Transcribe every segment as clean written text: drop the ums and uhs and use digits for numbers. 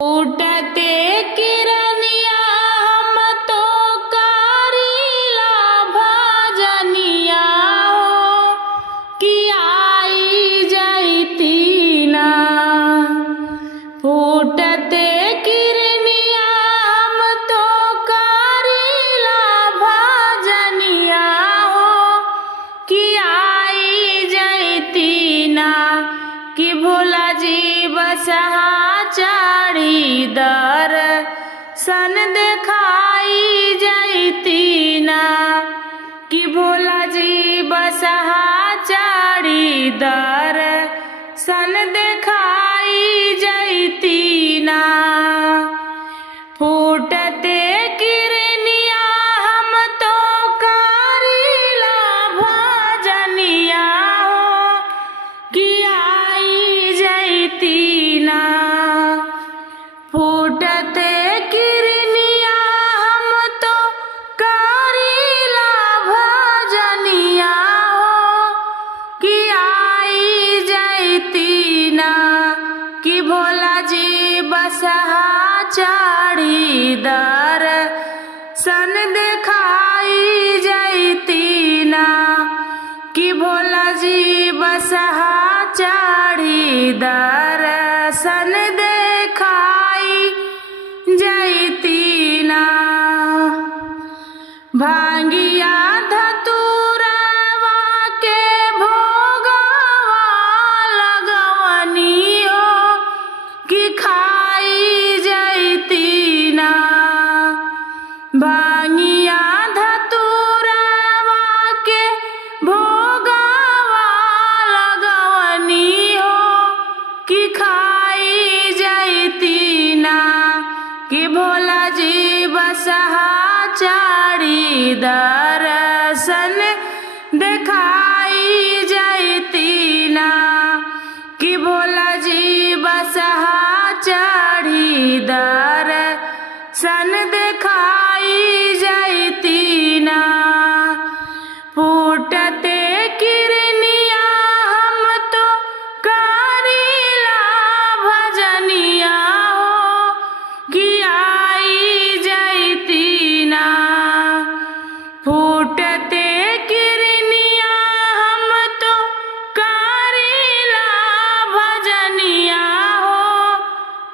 उठते किरनिया हम तो करीला भजनिया हो कि आई जैती ना। फूटते किरनिया हम तो करीला भजनिया हो कि आई जैती ना। कि भोला जी बसहा चढ़ी दर्शन देखाई जैती ना। कि भोला जी बसहा चढ़ी दर्शन देखाई जैती ना। फूटते किरनिया हम तो करीला भजनिया हो कि आई जैती ना। फूटते किरनिया हम तो करीला भजनिया हो कि आई जैती ना। कि भोला जी बसहा चढ़ी दर्शन देखाई जैती ना। कि भोला जी बसहा चढ़ी दर्शन देखाई जैती ना। भांगिया धतूरवा के भोगवा लगवनी हो कि खाई जैती ना। भांगिया धतूरवा के भोगवा लगवनी हो कि खाई जैती ना। कि भोला जी बसहा चढ़ी दर्शन देखाई जैती ना। कि भोला जी बसहा चढ़ी दर्शन देखाई जैती ना। फूटते किरनिया हम तो करीला भजनिया हो कि आई जैती ना। फूटते किरनिया हम तो करीला भजनिया हो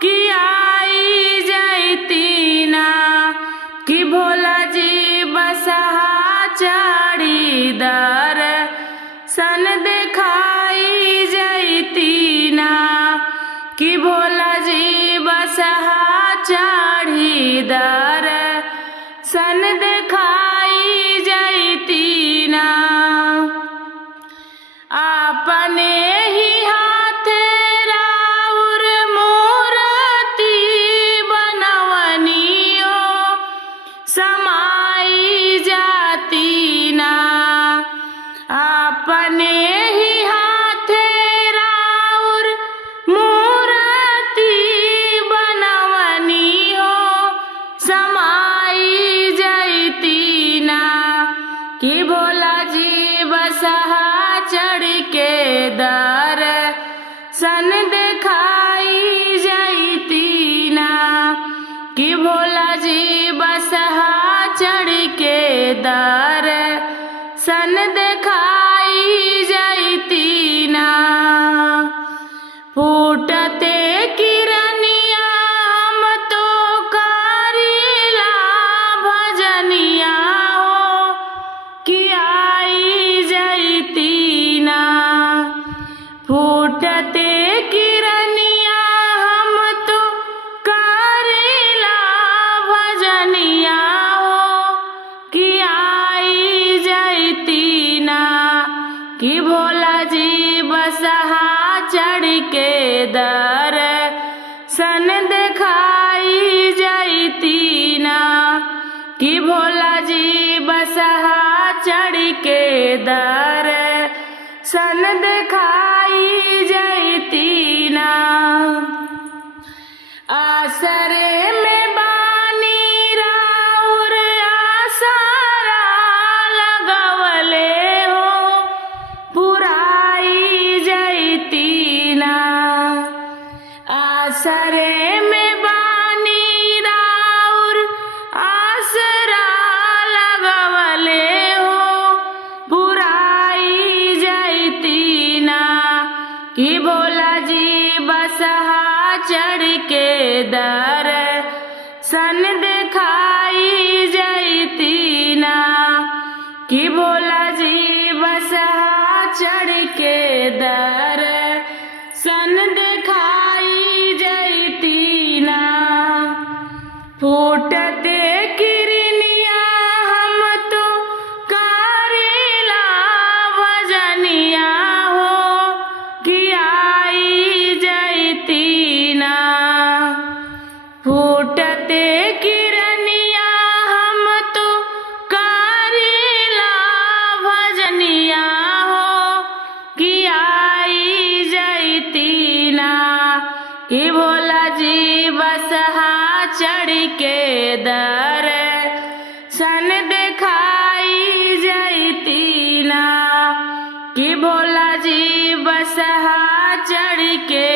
कि आई जैती ना। कि भोला जी बसहा चढ़ी दर्शन देखाई जैती ना। कि भोला जी बसहा चढ़ी दर्शन देखाई जैती ना। अपने ही हाथे राउर मूर्ति बनवनी हो समाई जाती ना। अपने ही हाथे राउर मूर्ति बनवनी हो समाई जैती ना। कि भोला जी बसहा चढ़ के दर्शन देखाई जैती ना। कि भोला जी बसहा चढ़ के दर्शन देखाई जैती ना। फूटते किरनिया हम तो करीला भजनिया हो कि आई जैती ना। फूटते किरनिया हम तो करीला भजनिया हो कि आई जैती ना। कि भोला जी बसहा चढ़ के दर्शन देखाई जैती ना। कि भोला जी बसहा चढ़ के दर्शन देखाई जैती ना। आसरे में बानी राउर आसरा लगवले हो पुराई जैती ना। आसरे में चढ़ के दर्शन दिखाई जैती ना कि भोला जी बसहा चढ़ के दर्शन दिखाई जैती ना। फूटते किरनिया हम तो करेला भजनिया हो कि आई जैती ना। फूटते किरनिया हम तो करेला भजनिया हो कि आई जैती ना कि भोला जी बसहा चढ़ के दर्शन दिखाई जैती ना कि भोला जी बसहा चढ़ के